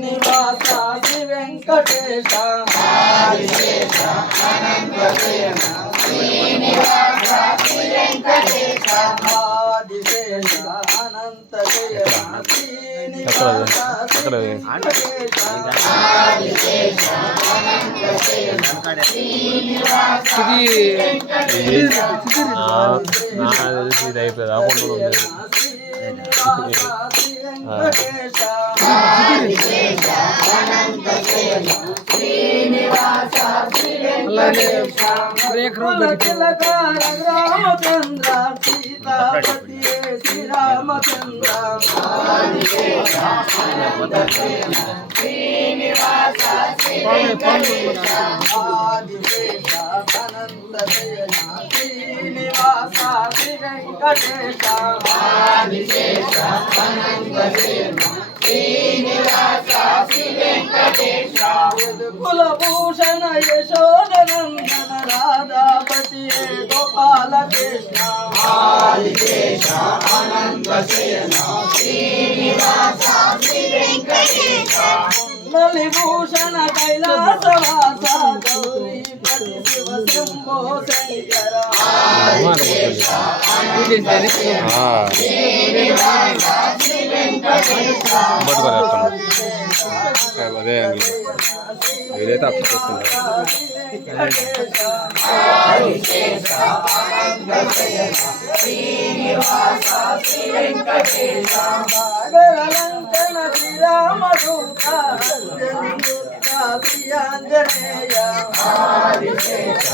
శ్రీనివాస శ్రీ వెంకటేశ ఆదిశేష అనంత శయన శ్రీనివాస శ్రీ వెంకటేశ ఆదిశేష అనంత శయన శ్రీనివాస శ్రీ వెంకటేశ ఆదిశేష అనంత శయన శ్రీనివాస శ్రీ వెంకటేశ ఇది అయిపోయింది అకౌంట్లో రామచంద్ర సీతాపతి శ్రీరామచంద్ర శ్రీనివాస ఆదిశేష అనంత శయన శ్రీనివాస శ్రీ వెంకటేశ ఆదిశేష అనంత శయన శ్రీనివాస శ్రీ వెంకటేశ కులభూషణ యశోదనందన రాధాపతి గోపాల కృష్ణ ఆదిశేష అనంత శయన శ్రీనివాస శ్రీ వెంకటేశ మలిభూషణ కైలాసవాస గౌరీపతి శివ శంభో శంకర ఆదిశేష అనంత శయన శ్రీనివాస శ్రీ వెంకటేశ అదే ఏదైతే అప్పుడు ఆదిశేష అనంత శయన శ్రీనివాస శ్రీ వెంకటేశ సాగరలంకన శ్రీరామదూత శ్రీ ఆంజనేయ ఆదిశేష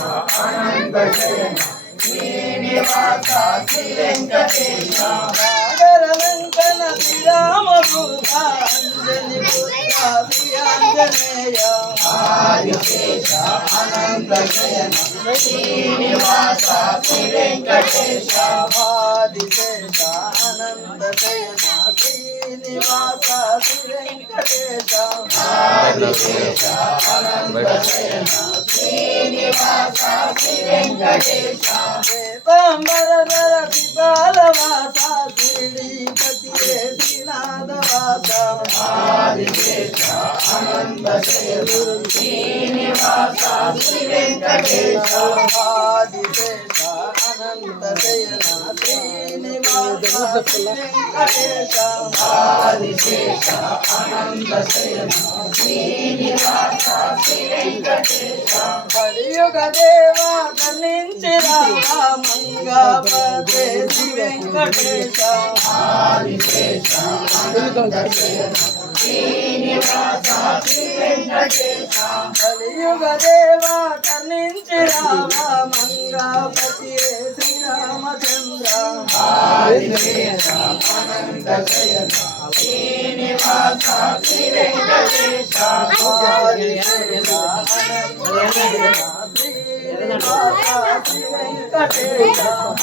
అనంత శయన శ్రీనివాస శ్రీ వెంకటేశ సాగరలంకన శ్రీరామదూత శ్రీ ఆంజనేయ ఆదిశేష అనంత శయన శ్రీనివాస శ్రీ వెంకటేశ ఆదిశేష అనంత శయన శ్రీనివాస శ్రీ వెంకటేశ ఆదిశేష అనంత శయన శ్రీనివాస శ్రీ వెంకటేశ శ్వేతాంబరధర పితాలవాస శ్రీపతి శ్రీనాథవాస ఆదిశేష అనంత శయన శ్రీనివాస శ్రీ వెంకటేశ ఆదిశేష అనంత శయన శ్రీనివాస శ్రీ వెంకటేశ ఆదిశేష అనంత శయన శ్రీనివాస శ్రీ వెంకటేశ కలియుగ దేవ కర్ణించి రామ మంగపదే శ్రీ వెంకటేశ ఆదిశేష అనంత శయన శ్రీనివాస శ్రీ వెంకటేశ కలియుగ దేవ కర్ణించి రామ మంగపతి శ్రీరామచంద్ర ఆదిశేష అనంత శయన శ్రీనివాస శ్రీ వెంకటేశ ఆదిశేష అనంత శయన శ్రీనివాస శ్రీ వెంకటేశ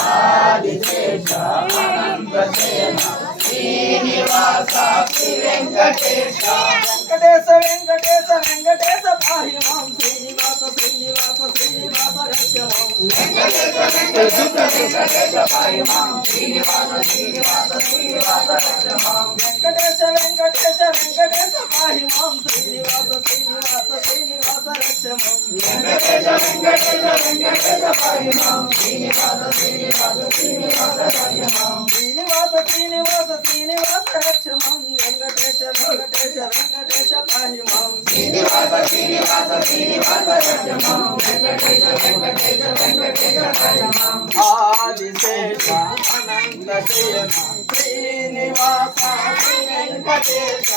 ఆదిశేష అనంత శయన శ్రీనివాస శ్రీ వెంకటేశ వెంకటేశ వెంకటేశ వెంకటేశ పాహి మాం శ్రీనివాస శ్రీనివాస శ్రీనివాస రక్షమాం వెంకటేశ వెంకటేశ వెంకటేశ పాహి మాం శ్రీనివాస శ్రీనివాస శ్రీనివాస రక్షమాం వెంకటేశ వెంకటేశ వెంకటేశ పాహి మాం శ్రీనివాస శ్రీనివాస శ్రీనివాస రక్షమాం వెంకటేశ వెంకటేశ వెంకటేశ పాహి మాం శ్రీనివాస శ్రీనివాస శ్రీనివాస రక్షమాం శ్రీనివాస శ్రీనివాస శ్రీనివాస రక్షమాం వెంకటేశ వెంకటేశ వెంకటేశ పాహి మాం శ్రీనివాస శ్రీనివాస శ్రీనివాస రక్షమాం వెంకటేశ వెంకటేశ వెంకటేశ పాహి మాం ఆదిశేష అనంత శయన శ్రీనివాస శ్రీ వెంకటేశ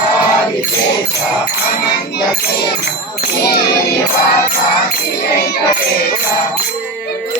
ఆదిశేష అనంత శయన శ్రీనివాస శ్రీ వెంకటేశ